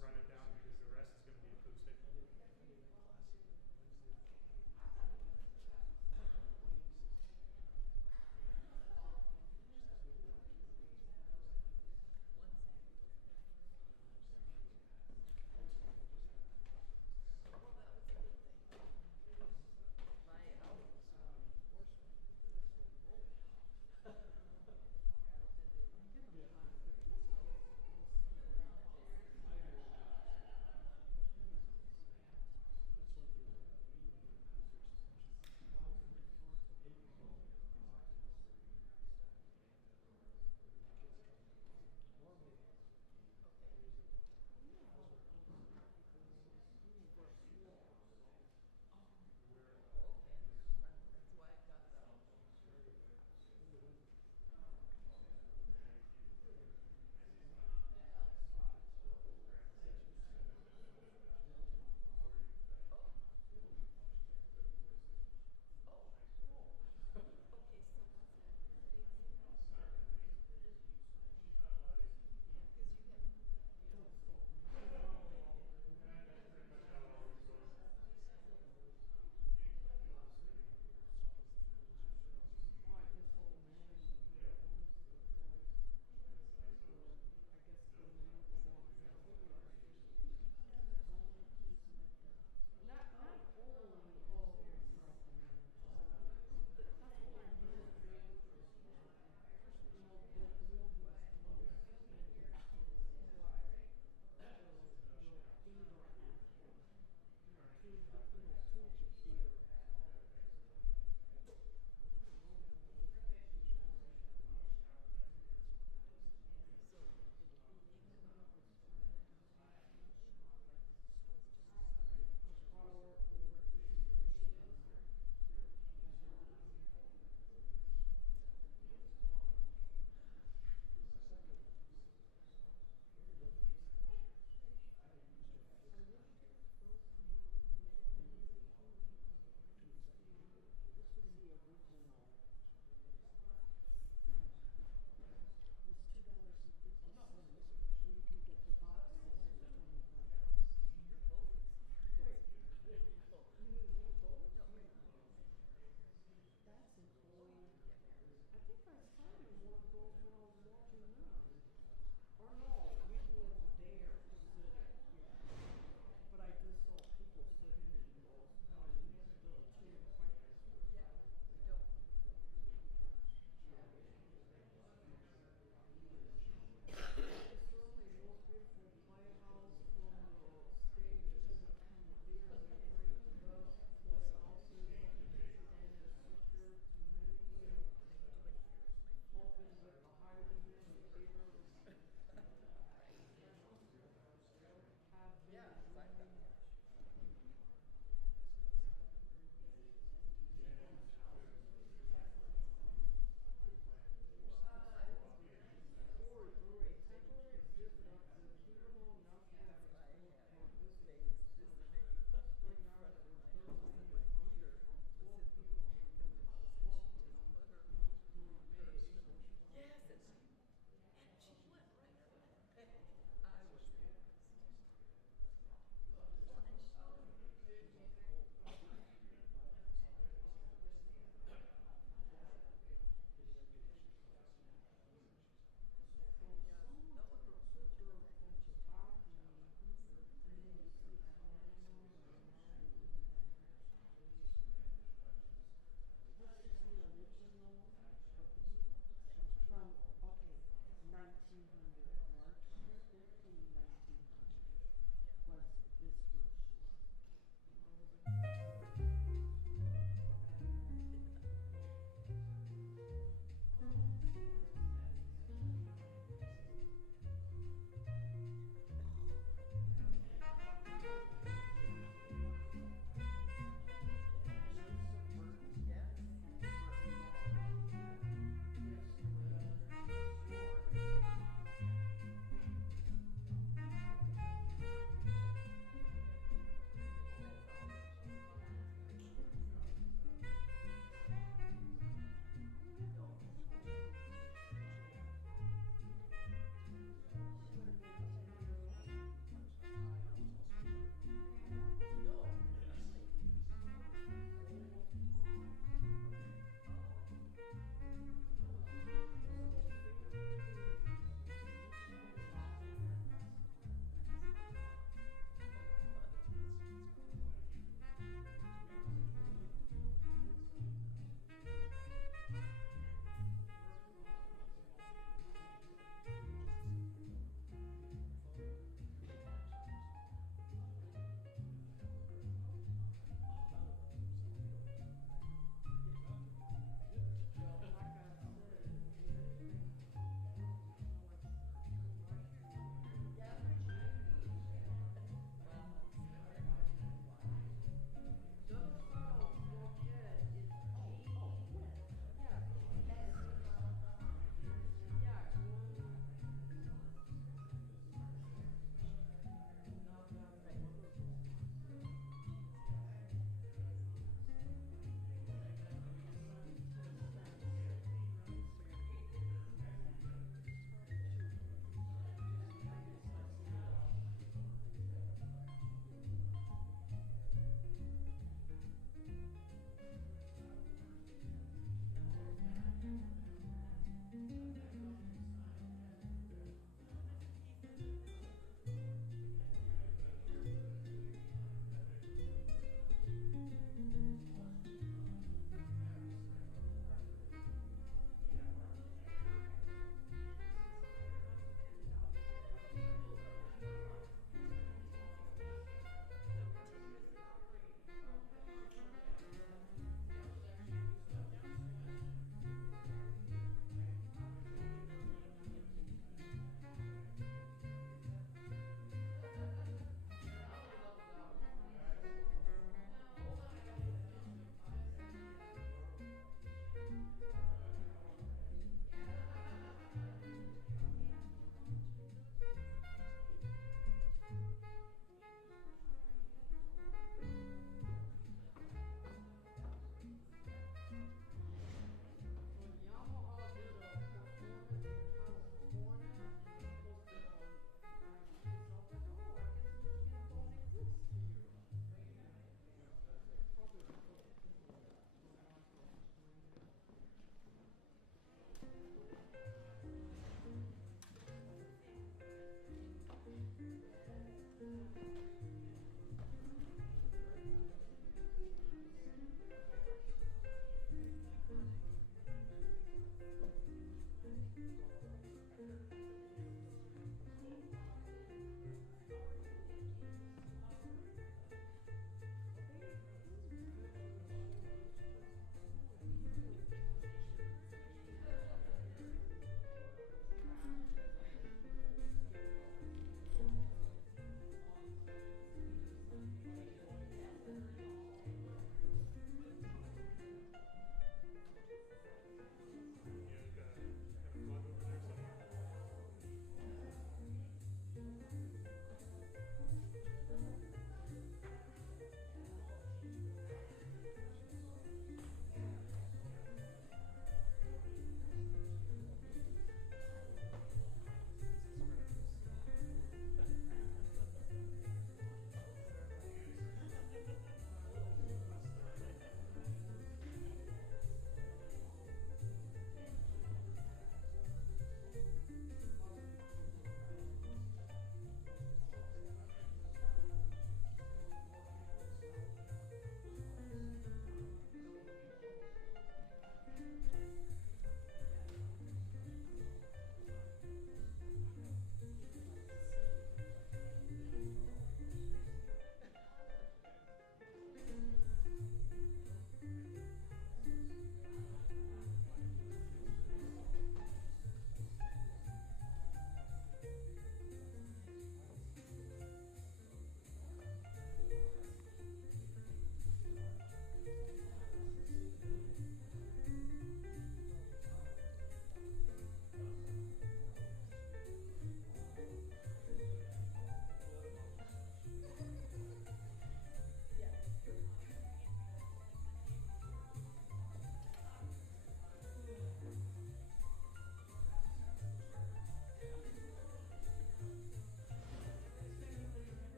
run it down because the rest is going to be acoustic.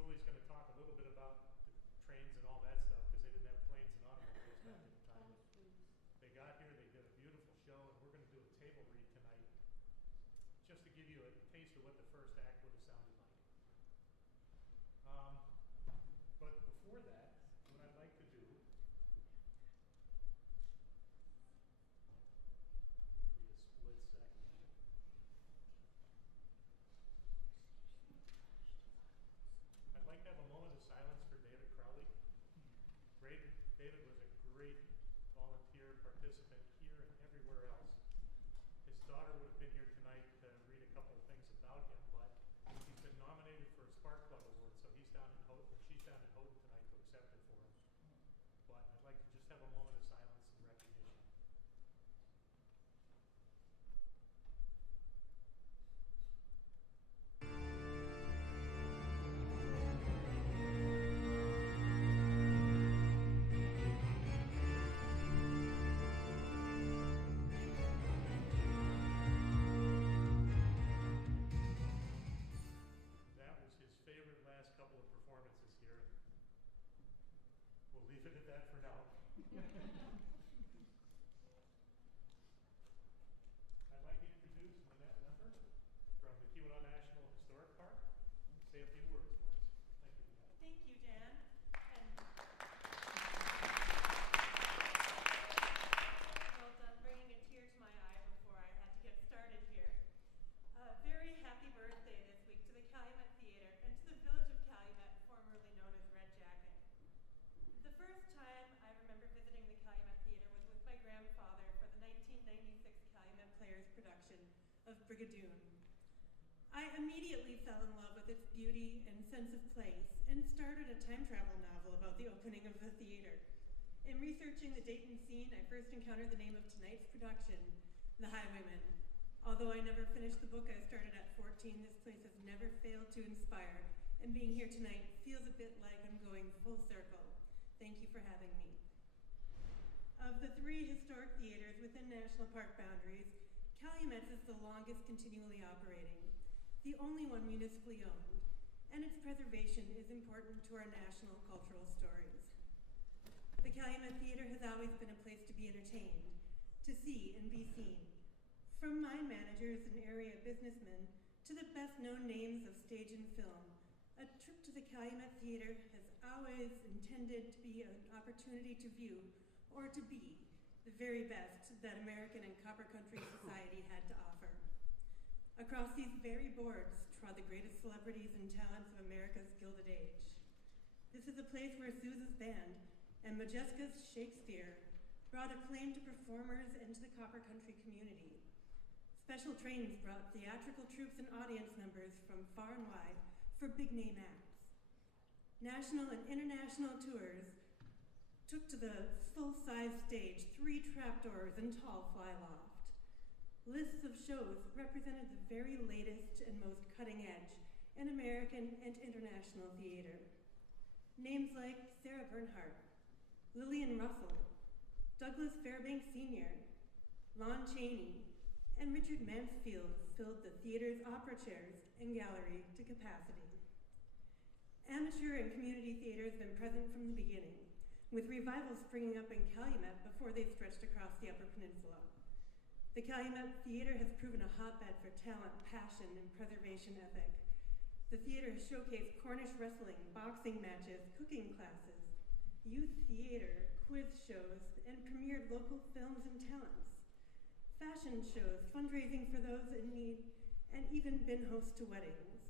Julie's going to talk a little bit about the trains and all that stuff because they didn't have planes and automobiles back in the time. They got here, they did a beautiful show, and we're going to do a table read tonight just to give you a taste of what the first act would have sounded like. But before that, what I'd like to do, give me a split second here. I'd like to have a moment of silence for David Crowley. David was a great volunteer participant here and everywhere else. His daughter would have been here tonight to read a couple of things about him, but he's been nominated for a Spark Plug Award, so he's down in Houghton, or she's down in Houghton tonight to accept it for him. But I'd like to just have a moment of silence and recognition. Last couple of performances here. We'll leave it at that for now. I'd like to introduce Lynette Lemper from the Calumet National Historic Park. Say a few words for us. Thank you, Lynette. Thank you, Dan. Well done bringing a tear to my eye before I had to get started here. A very happy birthday this week to the Calumet Theatre and to the village of Calumet, formerly known as Red Jacket. The first time I remember visiting the Calumet Theatre was with my grandfather for the 1996 Calumet Players production of Brigadoon. I immediately fell in love with its beauty and sense of place and started a time travel novel about the opening of the theatre. In researching the date and scene, I first encountered the name of tonight's production, The Highwayman. Although I never finished the book I started at 14, this place has never failed to inspire, and being here tonight feels a bit like I'm going full circle. Thank you for having me. Of the 3 historic theaters within national park boundaries, Calumet's is the longest continually operating, the only one municipally owned, and its preservation is important to our national cultural stories. The Calumet Theatre has always been a place to be entertained, to see and be seen. From mine managers and area businessmen to the best-known names of stage and film, a trip to the Calumet Theatre has always intended to be an opportunity to view, or to be, the very best that American and Copper Country society had to offer. Across these very boards trod the greatest celebrities and talents of America's Gilded Age. This is a place where Sousa's band and Majeska's Shakespeare brought acclaim to performers and to the Copper Country community. Special trains brought theatrical troupes and audience numbers from far and wide for big-name acts. National and international tours took to the full-size stage 3 trapdoors and tall flyloft. Lists of shows represented the very latest and most cutting-edge in American and international theater. Names like Sarah Bernhardt, Lillian Russell, Douglas Fairbanks Sr., Lon Chaney, and Richard Mansfield filled the theater's opera chairs and gallery to capacity. Amateur and community theater has been present from the beginning, with revivals springing up in Calumet before they stretched across the Upper Peninsula. The Calumet Theatre has proven a hotbed for talent, passion, and preservation ethic. The theatre has showcased Cornish wrestling, boxing matches, cooking classes, youth theater, quiz shows, and premiered local films and talents. Fashion shows, fundraising for those in need, and even been host to weddings.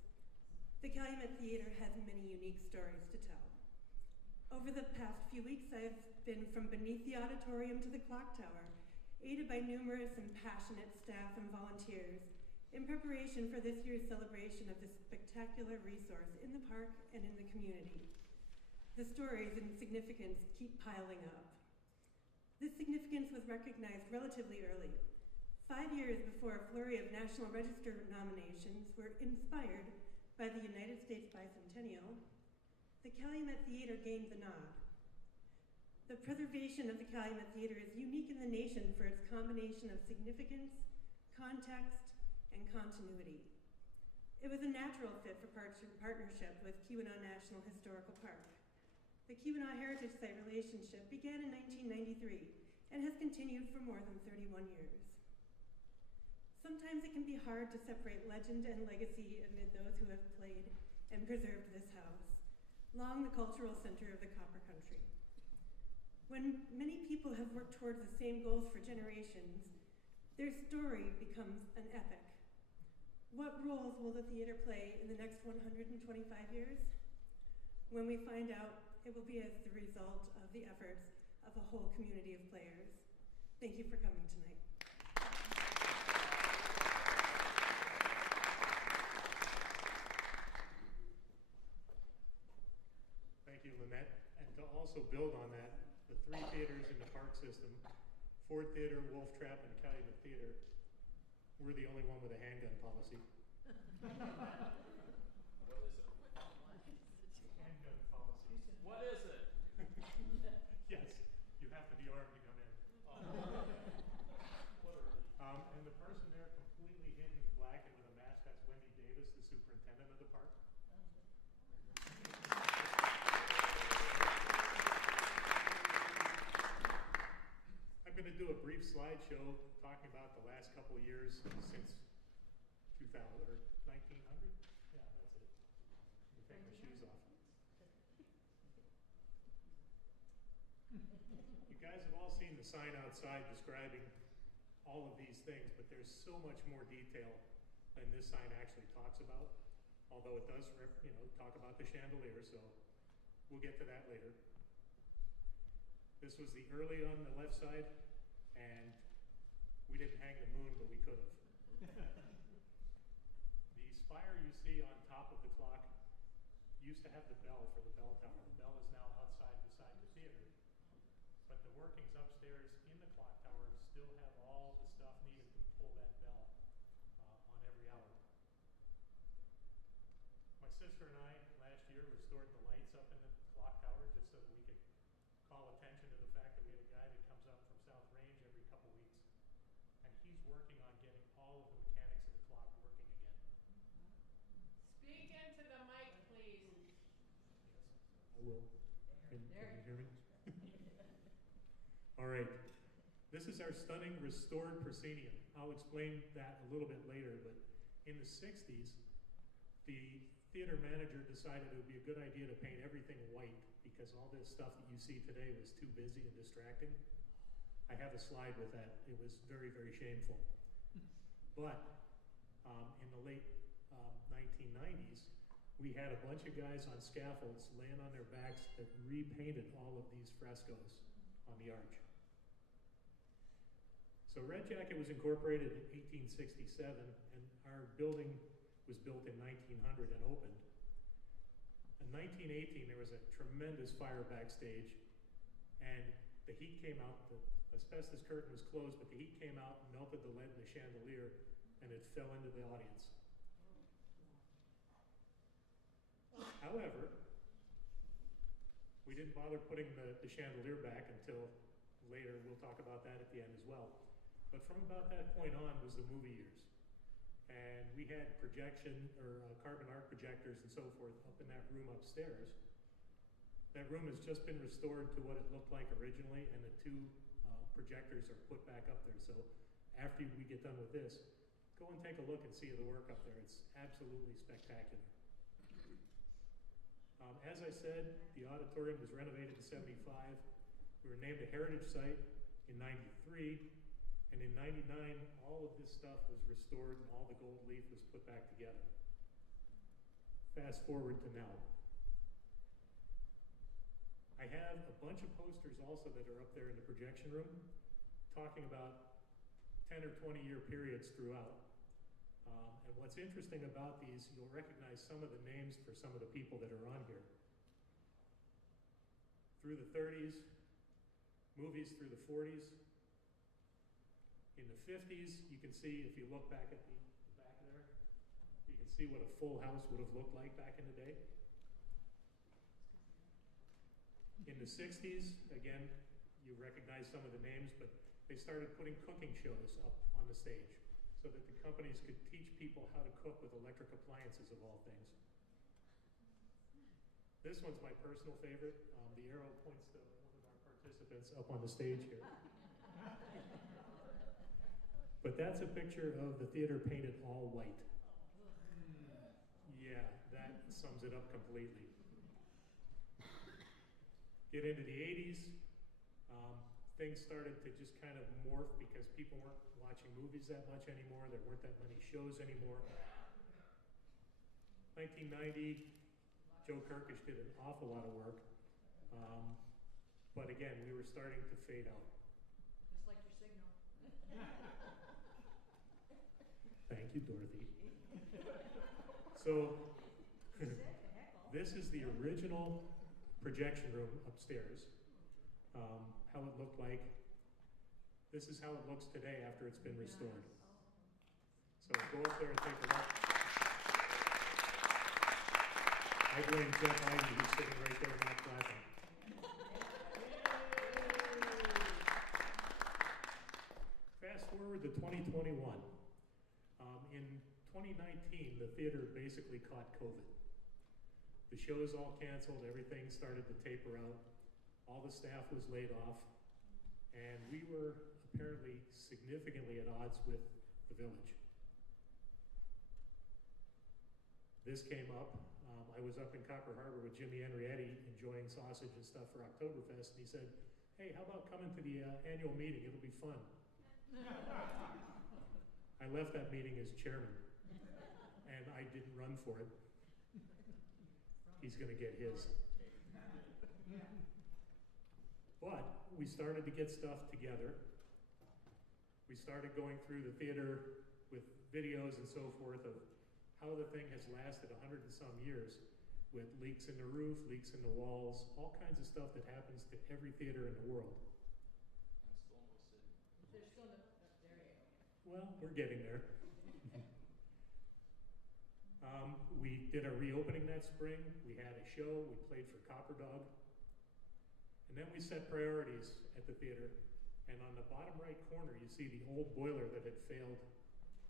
The Calumet Theatre has many unique stories to tell. Over the past few weeks, I've been from beneath the auditorium to the clock tower, aided by numerous and passionate staff and volunteers in preparation for this year's celebration of this spectacular resource in the park and in the community. The stories and significance keep piling up. This significance was recognized relatively early. 5 years before a flurry of National Register nominations were inspired by the United States Bicentennial, the Calumet Theatre gained the nod. The preservation of the Calumet Theatre is unique in the nation for its combination of significance, context, and continuity. It was a natural fit for partnership with Keweenaw National Historical Park. The Keweenaw Heritage Site relationship began in 1993 and has continued for more than 31 years. Sometimes it can be hard to separate legend and legacy amid those who have played and preserved this house, long the cultural center of the Copper Country. When many people have worked towards the same goals for generations, their story becomes an epic. What roles will the theater play in the next 125 years? When we find out, it will be as the result of the efforts of a whole community of players. Thank you for coming tonight. Thank you, Lynette. And to also build on that, the three theaters in the park system, Ford Theater, Wolf Trap, and Calumet Theater, we're the only one with a handgun policy. What is it? Handgun policy. What is it? Yes, you have to be armed to come in. What are these? And the person there completely hidden in black and with a mask, that's Wendy Davis, the superintendent of the park. I'm going to do a brief slideshow talking about the last couple of years since 2000 or 1900. Yeah, that's it. Let me take my shoes off. You guys have all seen the sign outside describing all of these things, but there's so much more detail than this sign actually talks about. Although it does, talk about the chandelier, so we'll get to that later. This was the early on the left side, and we didn't hang the moon, but we could have. The spire you see on top of the clock used to have the bell for the bell tower. The bell is now outside beside the theater, but the workings upstairs in the clock tower still have all the stuff needed to pull that bell on every hour. My sister and I last year restored the lights up in the clock tower just so that we could call attention to the fact that we had a guy that comes up from South Range every couple weeks, and he's working on getting all of the mechanics of the clock working again. Speak into the mic, please. Yes, I will. Can you hear me? All right. This is our stunning restored proscenium. I'll explain that a little bit later, but in the 60s, the theater manager decided it would be a good idea to paint everything white because all this stuff that you see today was too busy and distracting. I have a slide with that. It was very, very shameful. But in the late 1990s, we had a bunch of guys on scaffolds laying on their backs that repainted all of these frescoes on the arch. So Red Jacket was incorporated in 1867, and our building was built in 1900 and opened. In 1918, there was a tremendous fire backstage, and the heat came out. The asbestos curtain was closed, but the heat came out and melted the lead in the chandelier, and it fell into the audience. However, we didn't bother putting the chandelier back until later. We'll talk about that at the end as well. But from about that point on was the movie years. And we had projection or carbon arc projectors and so forth up in that room upstairs. That room has just been restored to what it looked like originally, and the two projectors are put back up there. So after we get done with this, go and take a look and see the work up there. It's absolutely spectacular. As I said, the auditorium was renovated in '75. We were named a heritage site in '93. And in '99, all of this stuff was restored and all the gold leaf was put back together. Fast forward to now. I have a bunch of posters also that are up there in the projection room talking about 10 or 20 year periods throughout. And what's interesting about these, you'll recognize some of the names for some of the people that are on here. Through the 30s, movies through the 40s. In the 50s, you can see, if you look back at the back there, you can see what a full house would have looked like back in the day. In the 60s, again, you recognize some of the names, but they started putting cooking shows up on the stage. so that the companies could teach people how to cook with electric appliances of all things. This one's my personal favorite. The arrow points to one of our participants up on the stage here. But that's a picture of the theater painted all white. Yeah, that sums it up completely. Get into the 80s, things started to just kind of morph because people weren't watching movies that much anymore. There weren't that many shows anymore. 1990, Joe Kirkish did an awful lot of work. But again, we were starting to fade out. Just like your signal. Thank you, Dorothy. So, this is the original projection room upstairs. How it looked like. This is how it looks today after it's been restored. So go up there and take a look. I blame Jeff Ivey, who's sitting right there not clapping. Fast forward to 2021. In 2019, the theater basically caught COVID. The shows all canceled, everything started to taper out, all the staff was laid off, and we were apparently significantly at odds with the village. This came up. I was up in Copper Harbor with Jimmy Henrietti enjoying sausage and stuff for Oktoberfest, and he said, "Hey, how about coming to the annual meeting? It'll be fun." I left that meeting as chairman, and I didn't run for it. He's going to get his. But we started to get stuff together. We started going through the theater with videos and so forth of how the thing has lasted 100 and some years, with leaks in the roof, leaks in the walls, all kinds of stuff that happens to every theater in the world. There's still no, there you go. Well, we're getting there. We did a reopening that spring. We had a show. We played for Copper Dog. And then we set priorities at the theater. And on the bottom right corner, you see the old boiler that had failed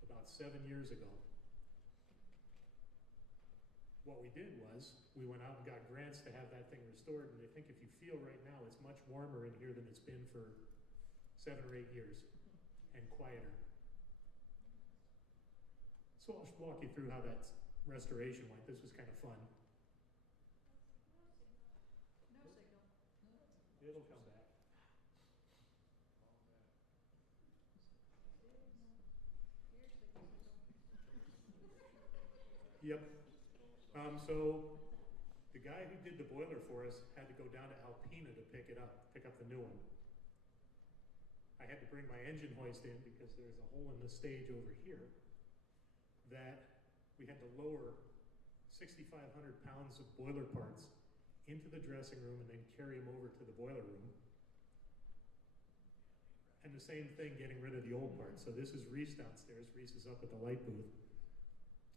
about 7 years ago. What we did was, we went out and got grants to have that thing restored. And I think if you feel right now, it's much warmer in here than it's been for 7 or 8 years, and quieter. So I'll just walk you through how that restoration went. This was kind of fun. No signal. It'll come back. Yep. So the guy who did the boiler for us had to go down to Alpena to pick up the new one. I had to bring my engine hoist in because there's a hole in the stage over here that we had to lower 6,500 pounds of boiler parts into the dressing room and then carry them over to the boiler room. And the same thing getting rid of the old parts. So this is Reese downstairs. Reese is up at the light booth.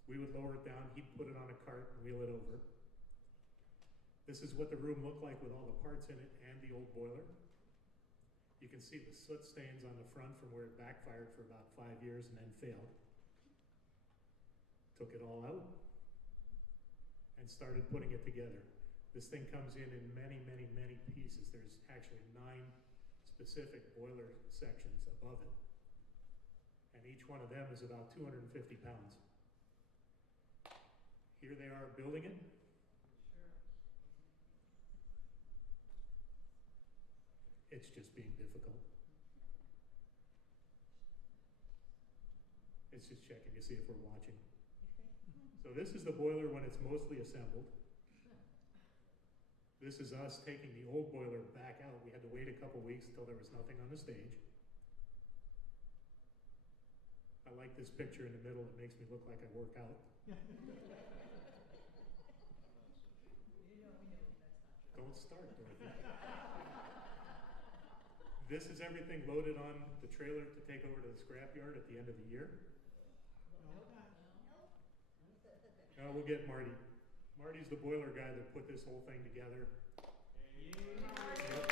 We would lower it down, he'd put it on a cart and wheel it over. This is what the room looked like with all the parts in it and the old boiler. You can see the soot stains on the front from where it backfired for about 5 years and then failed. Took it all out and started putting it together. This thing comes in many, many, many pieces. There's actually 9 specific boiler sections above it. And each one of them is about 250 pounds. Here they are building it. Sure. It's just being difficult. It's just checking to see if we're watching. So this is the boiler when it's mostly assembled. This is us taking the old boiler back out. We had to wait a couple weeks until there was nothing on the stage. I like this picture in the middle. It makes me look like I work out. Don't start, Dorothy. This is everything loaded on the trailer to take over to the scrapyard at the end of the year. We'll get Marty. Marty's the boiler guy that put this whole thing together. Yep.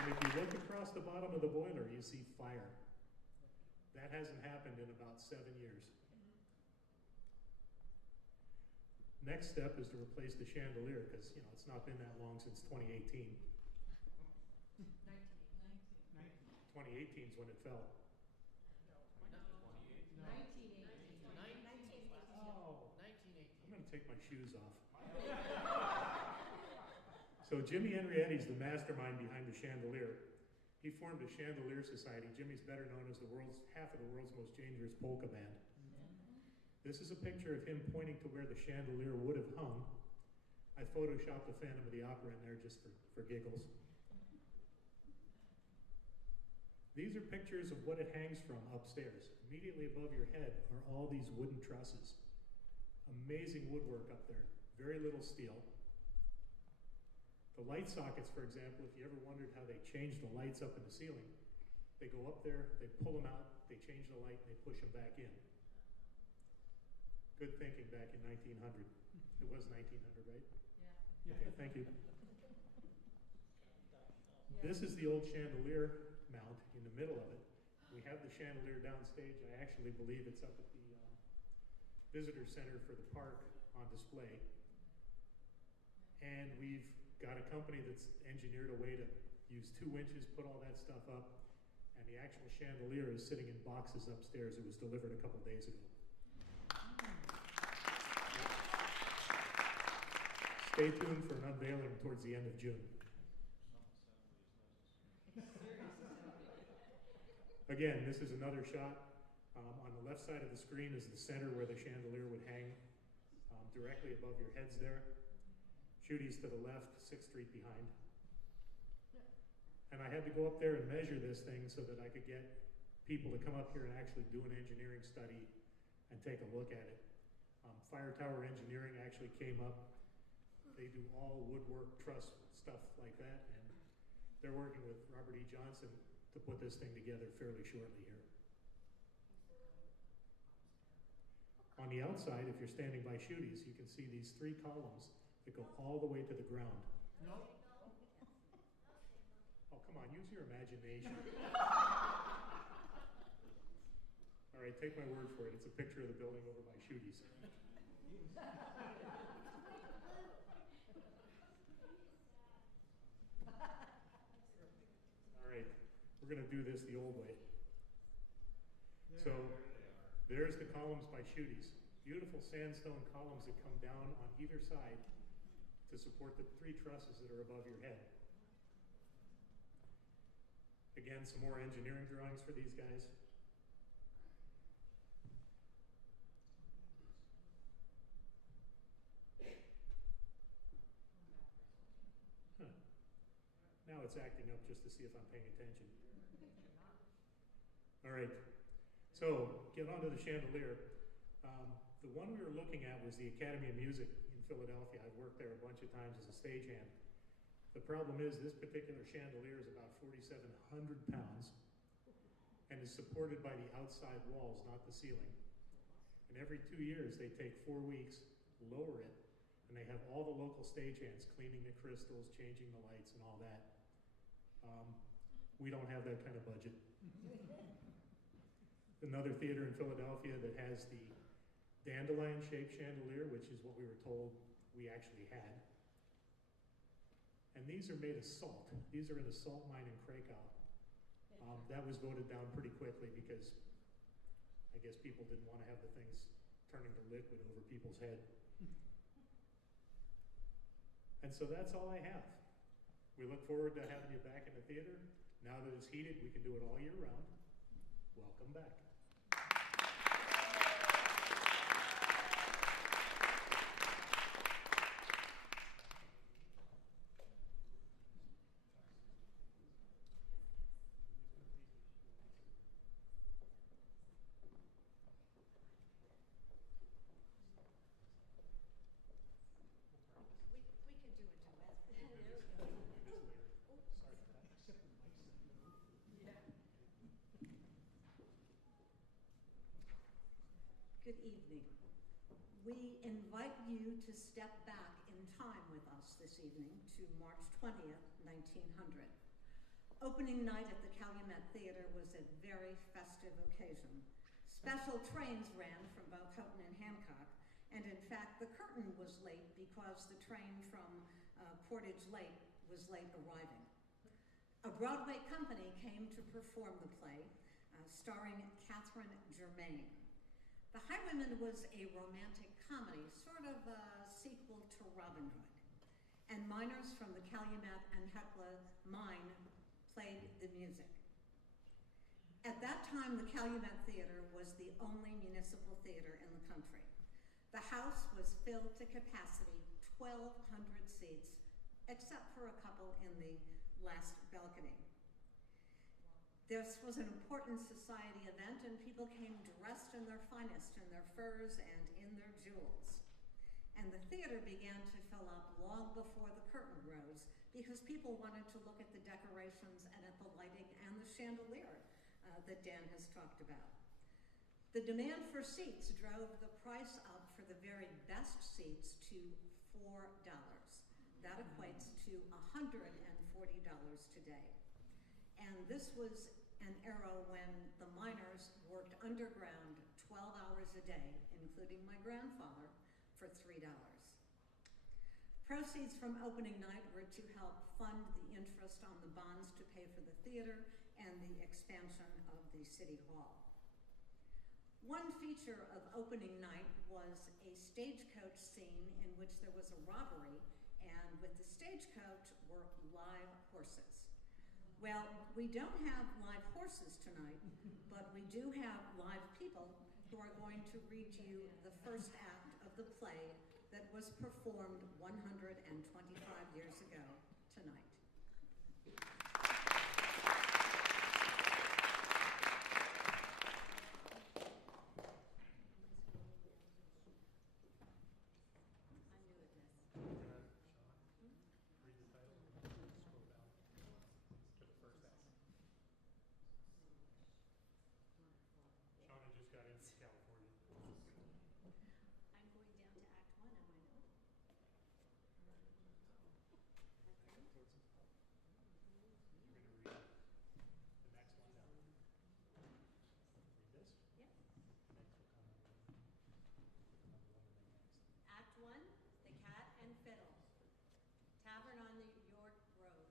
And if you look across the bottom of the boiler, you see fire. That hasn't happened in about 7 years. Next step is to replace the chandelier, because it's not been that long since 2018. 2018 is when it fell. 1918. Oh, 1918. I'm going to take my shoes off. So Jimmy Henrietti's the mastermind behind the chandelier. He formed a chandelier society. Jimmy's better known as half of the world's most dangerous polka band. This is a picture of him pointing to where the chandelier would have hung. I photoshopped the Phantom of the Opera in there just for giggles. These are pictures of what it hangs from upstairs. Immediately above your head are all these wooden trusses. Amazing woodwork up there. Very little steel. The light sockets, for example, if you ever wondered how they change the lights up in the ceiling, they go up there, they pull them out, they change the light, and they push them back in. Good thinking back in 1900. It was 1900, right? Yeah. Okay, thank you. This is the old chandelier mount in the middle of it. We have the chandelier downstage. I actually believe it's up at the visitor center for the park on display. And we've got a company that's engineered a way to use 2 inches, put all that stuff up, and the actual chandelier is sitting in boxes upstairs. It was delivered a couple days ago. Stay tuned for an unveiling towards the end of June. Again, this is another shot. On the left side of the screen is the center where the chandelier would hang, directly above your heads there. Judy's to the left, 6th Street behind. And I had to go up there and measure this thing so that I could get people to come up here and actually do an engineering study and take a look at it. Fire Tower Engineering actually came up. They do all woodwork, truss, stuff like that, and they're working with Robert E. Johnson to put this thing together fairly shortly here. On the outside, if you're standing by Shudy's, you can see these 3 columns that go all the way to the ground. No. Oh, come on, use your imagination. All right, take my word for it. It's a picture of the building over by Shudy's. All right, we're going to do this the old way. So there's the columns by Shudy's. Beautiful sandstone columns that come down on either side to support the 3 trusses that are above your head. Again, some more engineering drawings for these guys. Huh. Now it's acting up just to see if I'm paying attention. All right, so get onto the chandelier. The one we were looking at was the Academy of Music in Philadelphia. I've worked there a bunch of times as a stagehand. The problem is this particular chandelier is about 4,700 pounds and is supported by the outside walls, not the ceiling. And every 2 years they take 4 weeks, lower it, and they have all the local stagehands cleaning the crystals, changing the lights and all that. We don't have that kind of budget. Another theater in Philadelphia that has the dandelion-shaped chandelier, which is what we were told we actually had. And these are made of salt. These are in a salt mine in Krakow. That was voted down pretty quickly because I guess people didn't want to have the things turning to liquid over people's head. And so that's all I have. We look forward to having you back in the theater. Now that it's heated, we can do it all year round. Welcome back. Good evening. We invite you to step back in time with us this evening to March 20th, 1900. Opening night at the Calumet Theatre was a very festive occasion. Special trains ran from both Houghton and Hancock, and in fact, the curtain was late because the train from Portage Lake was late arriving. A Broadway company came to perform the play, starring Catherine Germain. The Highwayman was a romantic comedy, sort of a sequel to Robin Hood, and miners from the Calumet and Hecla mine played the music. At that time, the Calumet Theatre was the only municipal theater in the country. The house was filled to capacity, 1,200 seats, except for a couple in the last balcony. This was an important society event, and people came dressed in their finest, in their furs and in their jewels. And the theater began to fill up long before the curtain rose, because people wanted to look at the decorations and at the lighting and the chandelier that Dan has talked about. The demand for seats drove the price up for the very best seats to $4. That equates to $140 today. And this was an era when the miners worked underground 12 hours a day, including my grandfather, for $3. Proceeds from opening night were to help fund the interest on the bonds to pay for the theater and the expansion of the City Hall. One feature of opening night was a stagecoach scene in which there was a robbery, and with the stagecoach were live horses. Well, we don't have live horses tonight, but we do have live people who are going to read you the first act of the play that was performed 125 years ago tonight. Read the title and scroll down to the first act. Shauna just got in from California. I'm going down to Act 1, am I not? You're going to read the next one down. Read this. Yep. Next will come number one and then next. Act 1, The Cat and Fiddle. Tavern on the York Road.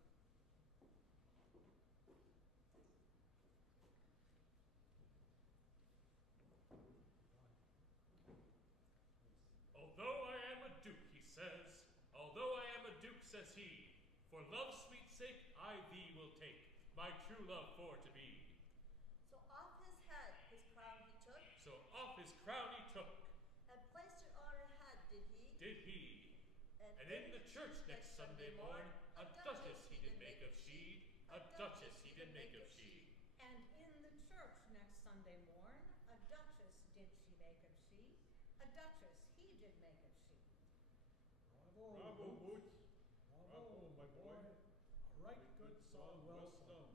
Although I am a duke, he says, although I am a duke, says he, for love's sweet sake I thee will take, my true love for to be. So off his head his crown he took, So off his crown he took, and placed it on her head, did he? did he? And in the church next Sunday morn, a duchess he did make of she, a duchess he did make of she. And in the church next Sunday morn, a duchess did she make of she, a duchess he did make of she. Bravo, Boots. Bravo, my boy. A right good song, well sung.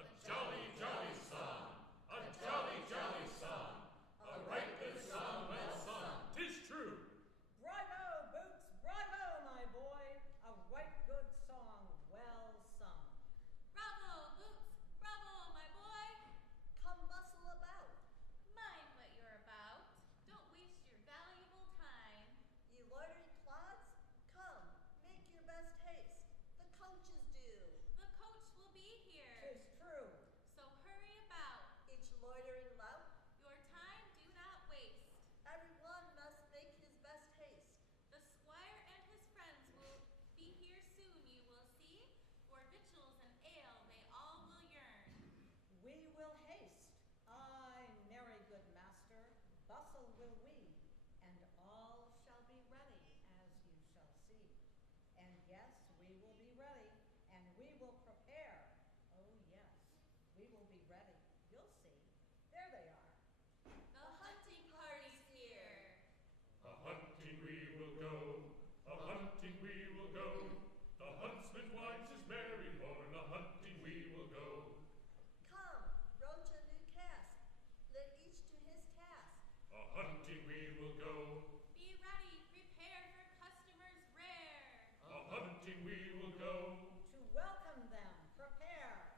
A jolly, jolly song. A jolly, jolly song. A right good song, well sung. 'Tis true. Bravo, Boots, bravo, my boy, a right good song, well sung. Bravo, Boots! Bravo, my boy! Come bustle about, Mind what you're about. Don't waste your valuable time. ye loitering clods, come, make your best haste, the coach is due. The coach will be here. 'Tis true. So hurry about. Each loitering lout, Your time do not waste. every one must make his best haste. The squire and his friends will be here soon, you will see. For victuals and ale they all will yearn. We will haste, aye, merry good master, bustle will we, and all shall be ready, as you shall see. And yes, we will be ready, and we will prepare. Oh yes, we will be ready, you'll see. There they are. The hunting party's here. A hunting we will go, a hunting we will go. The huntsman winds his merry horn, a hunting we will go. Come, broach a new cask, let each to his task. A hunting we will go, Be ready, prepare for customers rare. a hunting we will go. To welcome them, prepare.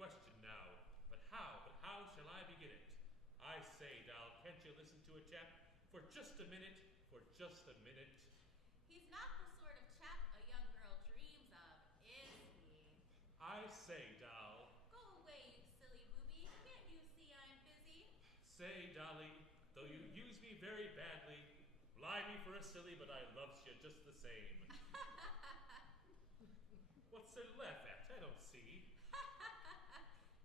question now. But how shall I begin it? I say, doll, can't you listen to a chap? For just a minute, for just a minute. He's not the sort of chap a young girl dreams of, is he? I say, doll. Go away, you silly booby. Can't you see I'm busy? Say, dolly, though you use me very badly, fly me for a silly, but I loves you just the same. What's there to laugh at? I don't see.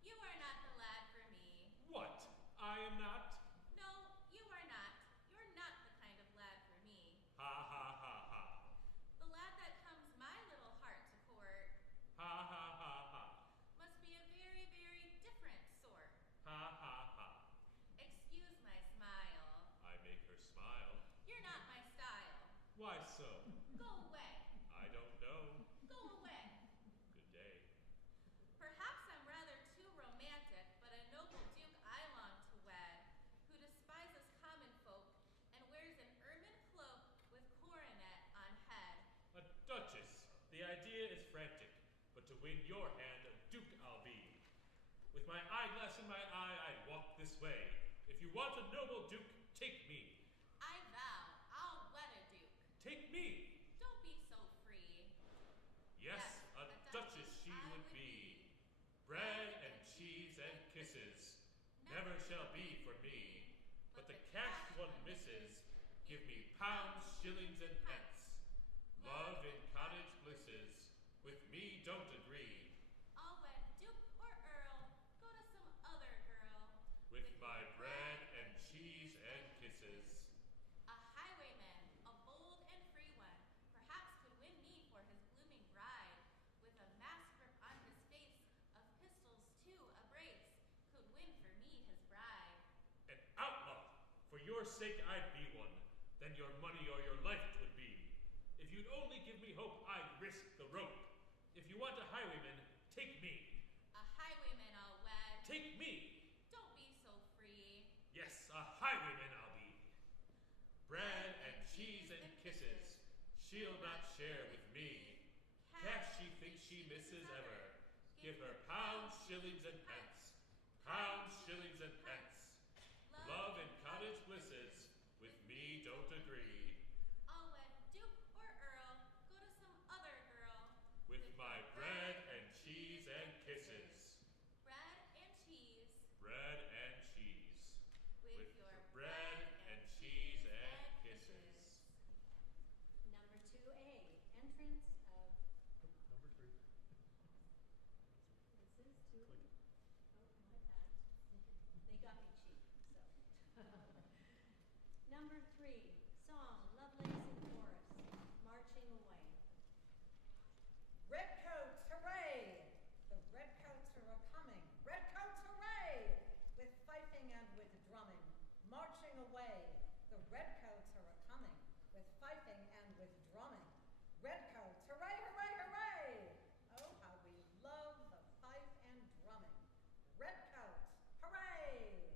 You are not the lad for me. What? I am not? No, you are not. You're not the kind of lad for me. Ha ha ha ha. The lad that comes my little heart to court Ha ha ha ha. must be a very, very different sort. Ha ha ha. Excuse my smile. I make her smile. You're not my style. Why so? Go away. I don't know. Go away. Good day. Perhaps I'm rather too romantic, but a noble duke I long to wed, who despises common folk and wears an ermine cloak with coronet on head. A duchess. The idea is frantic, but to win your hand, a duke I'll be. With my eyeglass in my eye, I'd walk this way. If you want a noble duke, take me. I vow I'll wed a duke. Take me. Don't be so free. Yes, a duchess she I would be. Bread and cheese and kisses never shall be for me. But the cash one misses, give me pounds, shillings, and pence. Love in cottage blisses, with me don't agree. I'll wed duke or earl, go to some other girl. With my bread and cheese and kisses. A highwayman, a bold and free one, perhaps could win me for his blooming bride. With a mask grip on his face, of pistols too a brace, could win for me his bride. An outlaw! For your sake I'd be one, then your money or your life 'twould be. If you'd only give me hope, I'd risk the rope. If you want a highwayman, take me. A highwayman I'll wed. Take me. Don't be so free. Yes, a highwayman I'll be. Bread and cheese and kisses, she'll not share with me. Cash she thinks she misses ever. Give her pounds, shillings, and pence. Pounds, shillings, and pence. Love and cottage blisses, with me don't agree. I'll wed duke or earl, go to some other girl. With my bread and cheese and kisses. Bread and cheese. Bread and cheese. With your bread and cheese and kisses. Number 2A, entrance of, Number 3. this is 2. Oh, my bad. They got me cheap, so. Number 3, song, Lovelace in chorus, marching away. Redcoats, hooray! The redcoats are a-coming. Redcoats, hooray! With fifing and with drumming, marching away. The redcoats are a-coming. With fifing and with drumming. Redcoats, hooray, hooray, hooray! Oh, how we love the fife and drumming. Redcoats, hooray!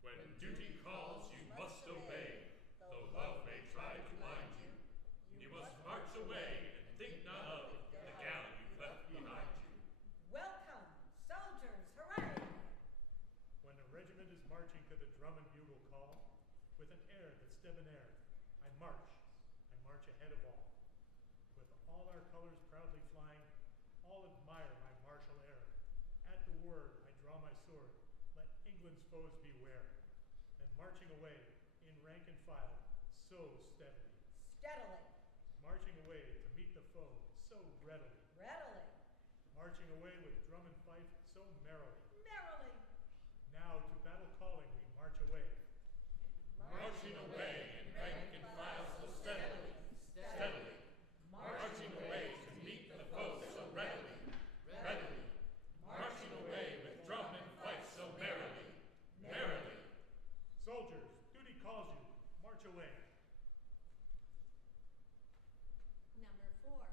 When duty calls, you must obey. Though love may try to blind you, you must march away and think not of the gal you've left behind you. Welcome, soldiers, hooray! When a regiment is marching to the drum and bugle call, with an air that's debonair, I march ahead of all. With all our colors proudly flying, all admire my martial air. At the word, I draw my sword, let England's foes beware. Then marching away, in rank and file, so steadily. Steadily, Marching away to meet the foe, so readily. readily, Marching away with drum and fife, so merrily. merrily. Now to battle calling we march away. Marching away in rank and file so steadily, steadily. Marching away to meet the foe so readily, readily. Marching away with drum and fife so merrily, merrily. Soldiers, duty calls you. March away. Number 4,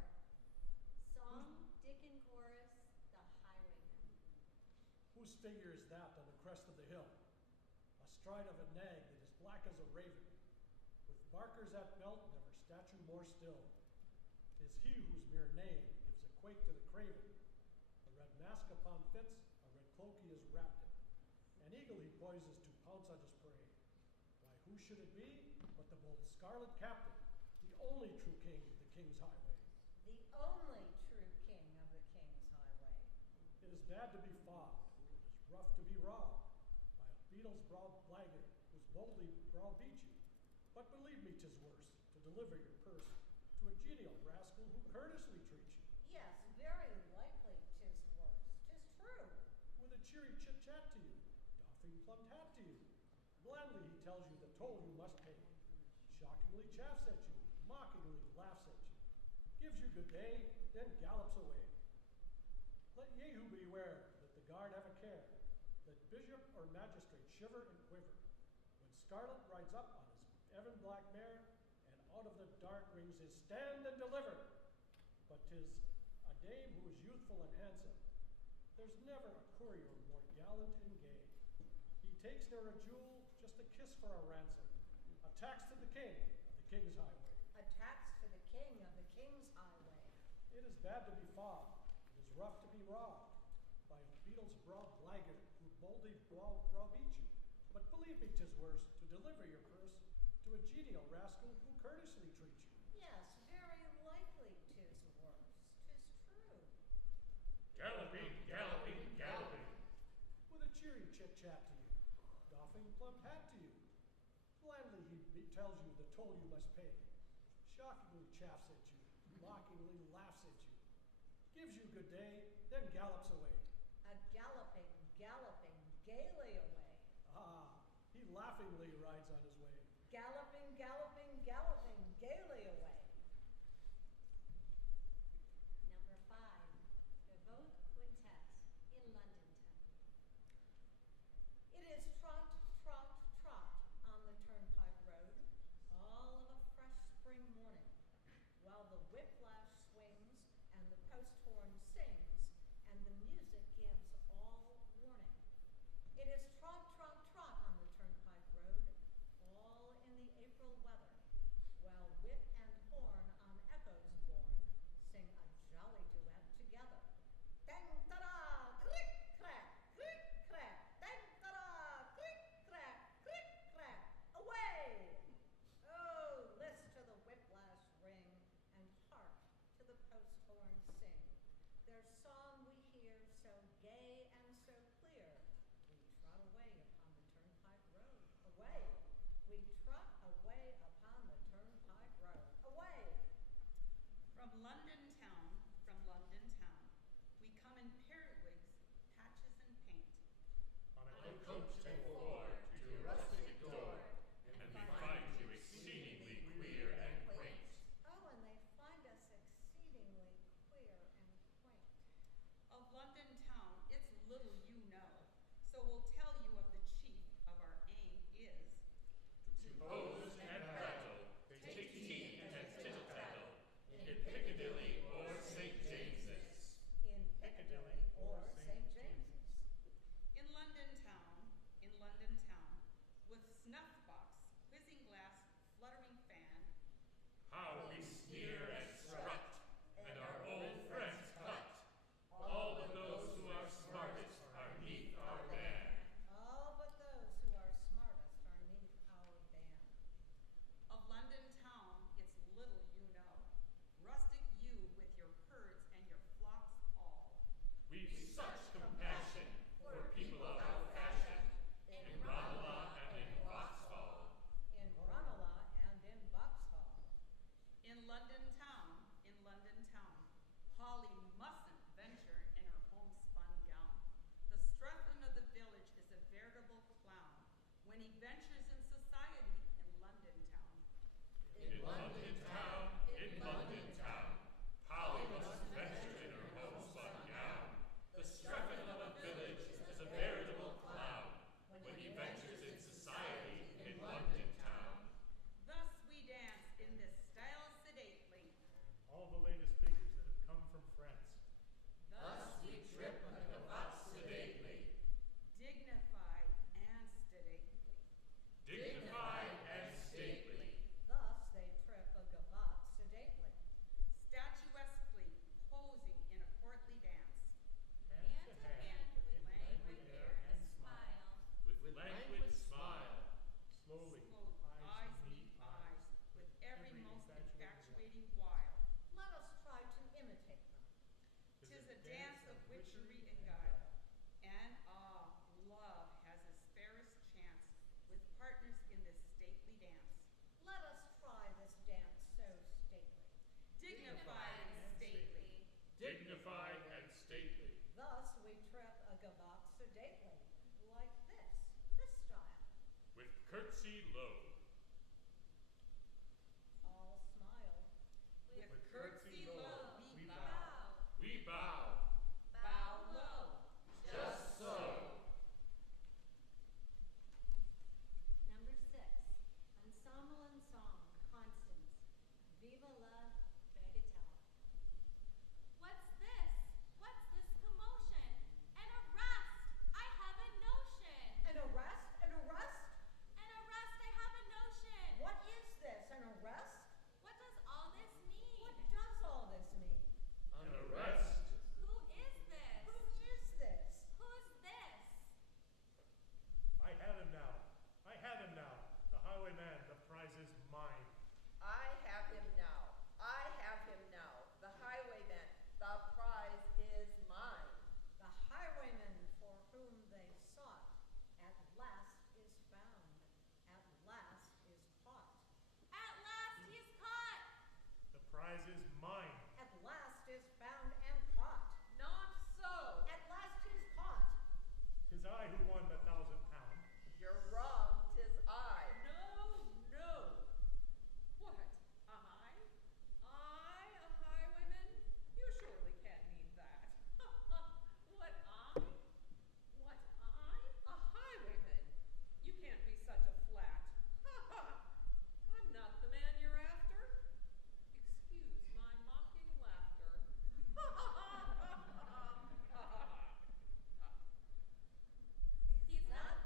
song, Dick in chorus, the highwayman. Whose figure is that on the crest of the hill? Astride of a nag that is black as a raven, with barkers at belt, never statue more still. Is he whose mere name gives a quake to the craven, the red mask upon fits, a red cloak he is wrapped in. An eagle he poises to pounce on his prey. Why, who should it be but the bold scarlet captain, the only true king of the king's highway? The only true king of the king's highway. It is bad to be fobbed, it is rough to be robbed, by a beetle's-browed blackguard whose boldly browbeat you. But believe me, 'tis worse to deliver your purse to a genial rascal who courteously treats you. Yes, very likely 'tis worse. 'Tis true. With a cheery chit-chat to you, doffing plumed hat to you. Blandly he tells you the toll you must pay. Shockingly chaffs at you, mockingly laughs at you. Gives you good day, then gallops away. Let Jehu beware, let the guard have a care. Let bishop or magistrate shiver and quiver. When Scarlet rides up on his ebon black mare, and out of the dark rings his stand and deliver. But 'tis a dame who is youthful and handsome. There's never a courier more gallant and gay. He takes ne'er a jewel, just a kiss for a ransom. A tax to the king of the king's highway. A tax to the king of the king's highway. It is bad to be fobbed, it is rough to be robbed, by a beetle's-browed blackguard who boldly browbeat you. But believe me, 'tis worse to deliver your purse to a genial rascal who courteously treats you. Yes, very likely 'tis worse. 'Tis true. Galloping, galloping, galloping. With a cheery chit-chat to you, doffing plumed hat to you. Blandly he tells you the toll you must pay. Shockingly chaffs at you, mockingly laughs at you. Gives you good day, then gallops away. A galloping, galloping gaily away. Ah, he laughingly rides on his way. Galloping, galloping, galloping gaily away. Number 5, Revolt Quintet in London Town. It is trot, trot, trot on the turnpike road, all of a fresh spring morning, while the whiplash swings and the post horn sings and the music gives all warning. It is trot, trot, trot on the turnpike road, all in the April weather, while whip and horn on echoes borne sing a jolly duet together. Dang da da, crick crack, dang da da, crick crack, away! Oh, list to the whiplash ring, and hark to the post horn sing. Their song we hear so gay and so clear. We trot away upon the turnpike road, away. We trot away upon the turnpike road, away. From London town, we come in periwigs, patches and paint. On a On coach coach and four to your rustic door, and we find you exceedingly queer and quaint. Oh, and they find us exceedingly queer and quaint. Of London town, it's little you know, so we'll tell you of the chief of our aim is To pose and prattle, take tea and tittle-tattle, in Piccadilly or St. James's. In Piccadilly or St. James's. in London town, with snuff box, quizzing glass, fluttering fan, How we sneer and strut, and our old friends cut. All but those who are smartest are 'neath our ban. All but those who are smartest are 'neath our ban. of London town, it's little you know, rustic you with your herds and your flocks all. We've such compassion for people of our fashion, in Ranelagh and in Vauxhall. In Ranelagh and in Vauxhall. In London town, Holly mustn't venture in her homespun gown. The Strephon of the village is a veritable clown when he ventures in society in London town. In London town, Polly must venture in her homespun gown. The Strephon of a village is a veritable clown when he ventures in society in London town. Thus we dance in this style sedately. all the latest figures that have come from France. Thus we trip a gavotte sedately, Dignified and sedately. dignified and stately. Thus they trip a gavotte sedately. Statuesquely posing in a courtly dance. And with languid smile. Slowly, Eyes meet eyes, with every most infatuating wile. Let us try to imitate them. 'Tis a dance of witchery and guile, and love has its fairest chance with partners in this stately dance. Let us try this dance so stately. Dignified and stately. Dignified and stately. Thus we trip a gavotte sedately, like this style. With curtsy low. All smile. With curtsy low, we bow. We bow. Bow low. Just so. Number 6, Ensemble and Song, Constance. Viva la Bagatelle. What's this? What's this commotion? An arrest! I have a notion! An arrest? An arrest? An arrest, I have a notion! What is this? An arrest? What does all this mean? What does all this mean? An arrest. Who is this? Who is this? Who's this? I have him now. I have him now. The highwayman, the prize is mine. I have him now. I have him now. The highwayman. The prize is mine. The highwayman for whom they sought, at last is found, at last is caught. At last he's caught! The prize is mine. At last is found and caught. Not so. At last he's caught. 'Tis I who won the £1,000. You're wrong. 'Tis I. No, no. What? I? I, a highwayman? You surely can't mean that. What, I? What, I? A highwayman? You can't be such a flat. I'm not the man you're after. Excuse my mocking laughter. He's not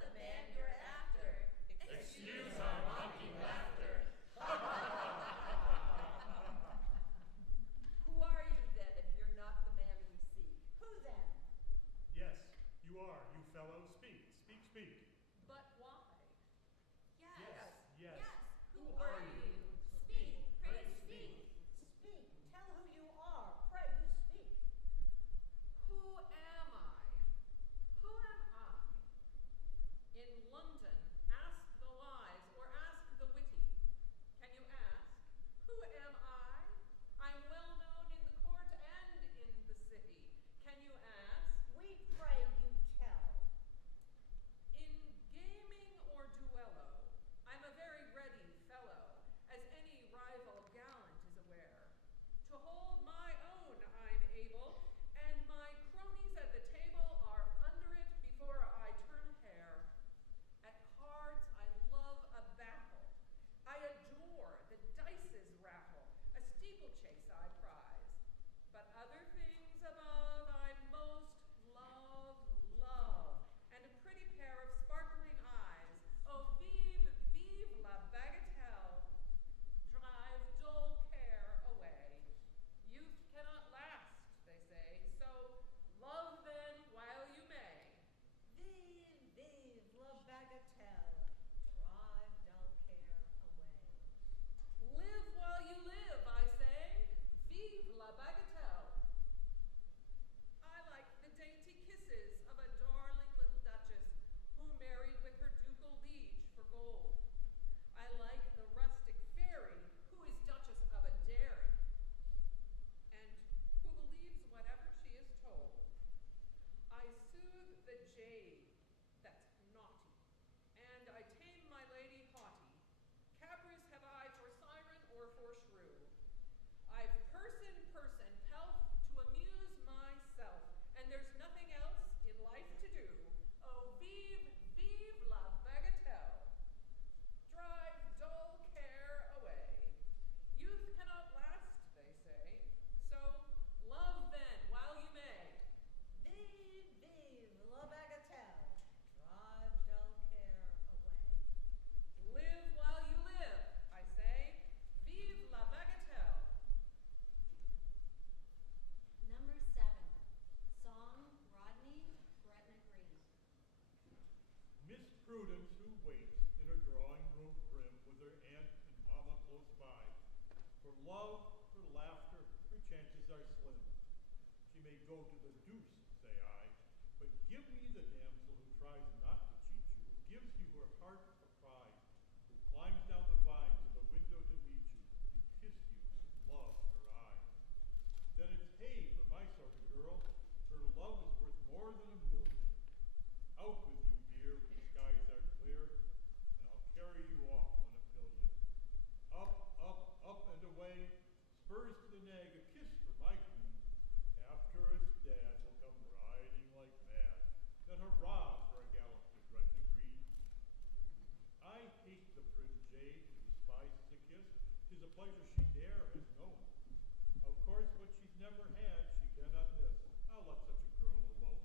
love, for laughter, her chances are slim. She may go to the deuce, say I, but give me the damsel who tries not to cheat you, who gives you her heart a prize, who climbs down the vines of the window to meet you, and kiss you with love in her eyes. Then it's hey for my sort of girl, her love is worth more than a million. Out with you, dear, when the skies are clear, and I'll carry you off on a pillion. Up, up, up and away, spurs to the nag, a kiss for my queen. After us, Dad will come riding like mad. Then hurrah for a gallop to Gretna Green. I hate the prim jade who despises a kiss. 'Tis a pleasure she ne'er has known. Of course, what she's never had, she cannot miss. I'll let such a girl alone.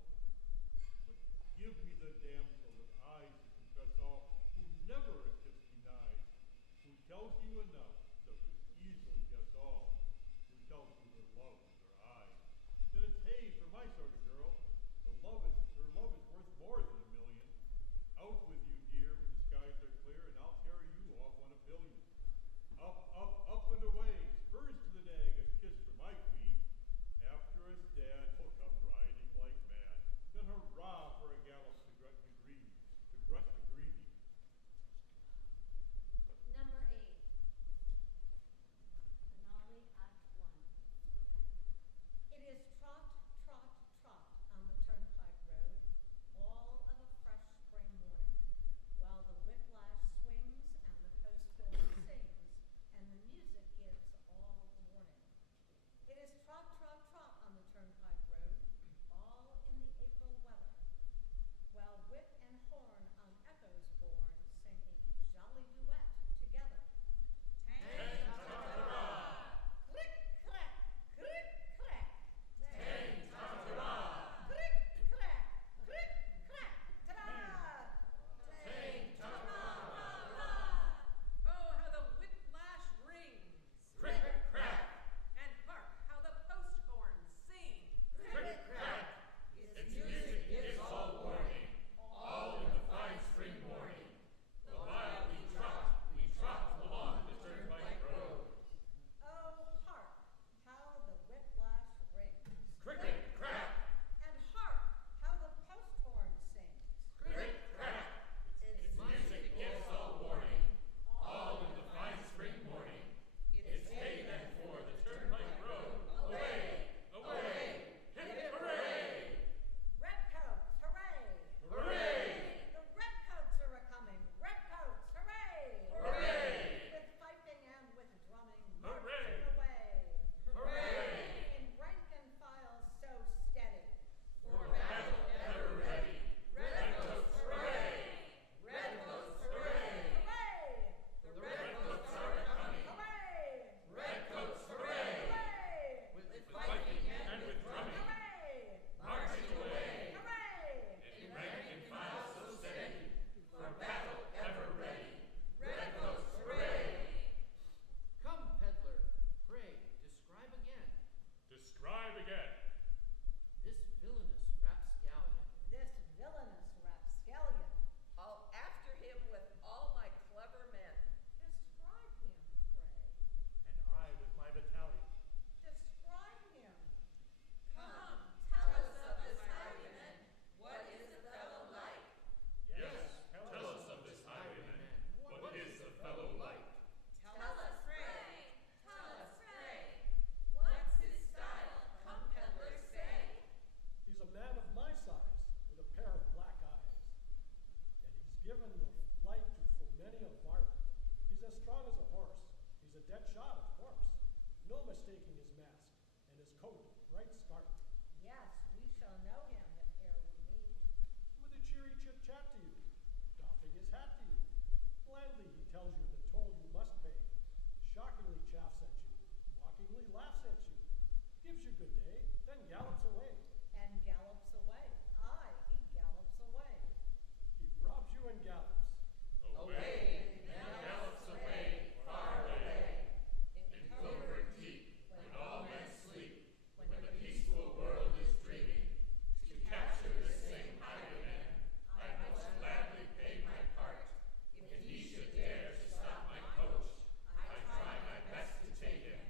But give me the damsel with eyes to confess all, who never a kiss denies, who tells you enough so you easily guess all, who tells you her love with her eyes. Then it's hey for my sort of girl, her love is worth more than a million. Out with you, dear, when the skies are clear, and I'll carry you off on a pillion. Up, up, up and away, spurs to the nag, a kiss for my queen. After us, Dad will come riding like mad. Then hurrah for a gallop to Gretna Green, to Gretna Green. Number 8. Finale Act 1. It is trot, trot, trot on the turnpike road, all of a fresh spring morning, while the whiplash swings and the posthorn sings, and the music gives all warning. It is trot, trot, trot on the turnpike road, all in the April weather, while whip and horn on echoes borne sing a jolly duet together. Click, clack, click, clack. Click, clack, click, clack. Ta-da! Oh, how the whiplash rings! Crick, crack. And hark, how the post horns sing! Crick, crack. Its music gives all warning, all in the fine spring morning. The while we trot along the turnpike road. Oh, hark, how the whiplash rings. Crick, crack. And hark, how the post horn sings. Crick, crack. Its music gives all warning, all in the fine spring morning. It's hey then for the turnpike road. Away, away, hip hooray! Redcoats, hooray! Hooray! The redcoats are a-coming. Redcoats, hooray! Hooray! With piping and with drumming, Hooray! marching away. Hooray! In rank and file so steady. For battle ever ready. Redcoats, hooray! Redcoats, hooray! Hooray! The redcoats are a-coming. Hooray! Redcoats, hooray! Hooray! With piping and with drumming, Hooray! marching away. Hooray! In rank and file so steady, for battle ever ready. Redcoats, hooray! Come, peddler, pray, describe again Describe again. this villainous rapscallion. This villainous rapscallion. I'll after him with all my clever men. Describe him, pray. And I with my battalion. Describe him. Come, tell us of this highwayman. What is the fellow like? Yes, tell us of this highwayman. What is the fellow like? Tell us, pray. Tell us, pray. What's his style? Come, peddler, say. He's a man of my size, with a pair of black eyes. And he's given the light to full many a varlet. He's as strong as a horse. He's a dead shot, of course. No mistaking his mask, and his coat bright scarlet. Yes, we shall know him if ere we meet. With a cheery chit-chat to you, doffing his hat to you. Blandly he tells you the toll you must pay. Shockingly chaffs at you, mockingly laughs at you. Gives you good day, then gallops away. And gallops away. Aye, he gallops away. He robs you and gallops. Away, and gallops away, far away. In clover and deep, when all men sleep, when the peaceful world is dreaming, to capture the same highwayman, I most gladly pay my part. If he should dare to stop my coach, I try my best to take him.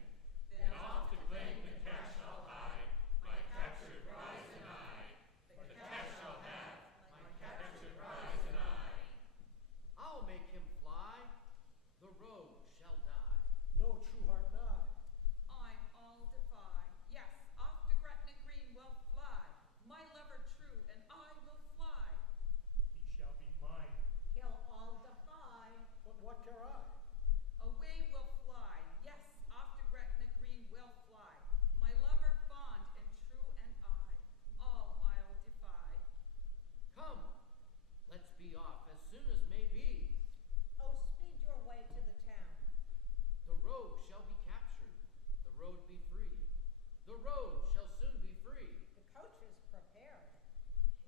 The road shall soon be free. The coach is prepared.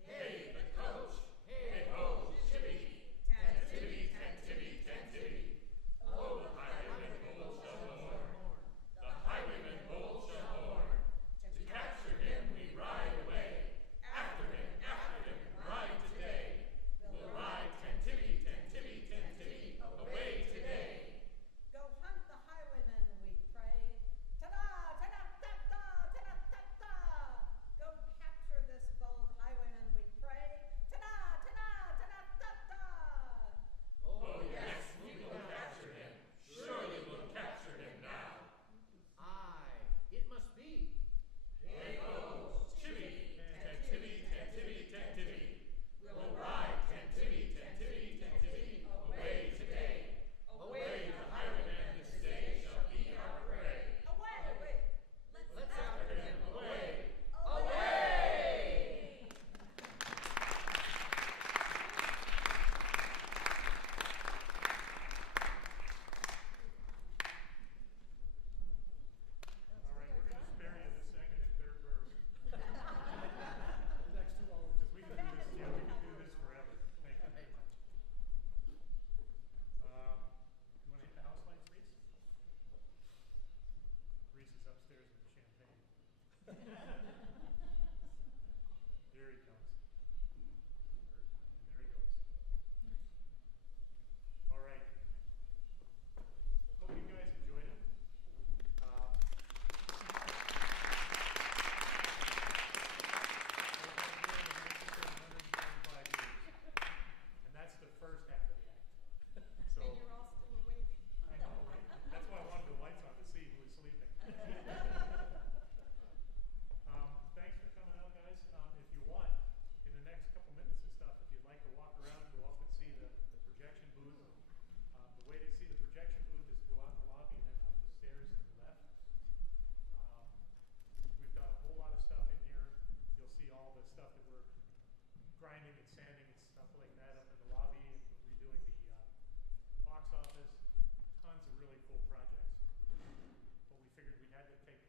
Hey, the coach! Hey ho, chivvy! Tantivy, tantivy, tantivy! Oh, the highwayman bold shall horn! The highwayman bold shall horn! To capture him we ride away! After him, ride today! We'll ride tantivy, tantivy, tantivy, away today! Go hunt the highwaymen, we pray. Ta-da, ta-da-ta-ta, ta-da-ta-ta. Go capture this bold highwayman, we pray. Ta-da, ta-da, ta-da-ta-ta. Oh yes, we will capture him! Surely we'll capture him now! Aye, it must be. Hey ho, chivvy! Tantivy, tantivy, tantivy! We'll ride tantivy, tantivy, tantivy, away today! Away the highwayman this day shall be our prey! Away! Let's after him, away! Away! All right, we're gonna spare you the second and third verse. The next 2 hours. Because we can do this, yeah, we can do this forever. Thank you very much. You wanna hit the house lights, Reese? Reese is upstairs with the champagne. Here he comes. And there he goes. All right. Hope you guys enjoyed it. And that's the first half of the act. So And you're all still awake. I know, right? That's why I wanted the lights on to see who was sleeping. Thanks for coming out, guys. If you want, in the next couple minutes and stuff, if you'd like to walk around, go up and see the projection booth. The way to see the projection booth is to go out in the lobby and then up the stairs to the left. We've done a whole lot of stuff in here. You'll see all the stuff that we're grinding and sanding and stuff like that up in the lobby. We're redoing the box office. Tons of really cool projects. But we figured we had to take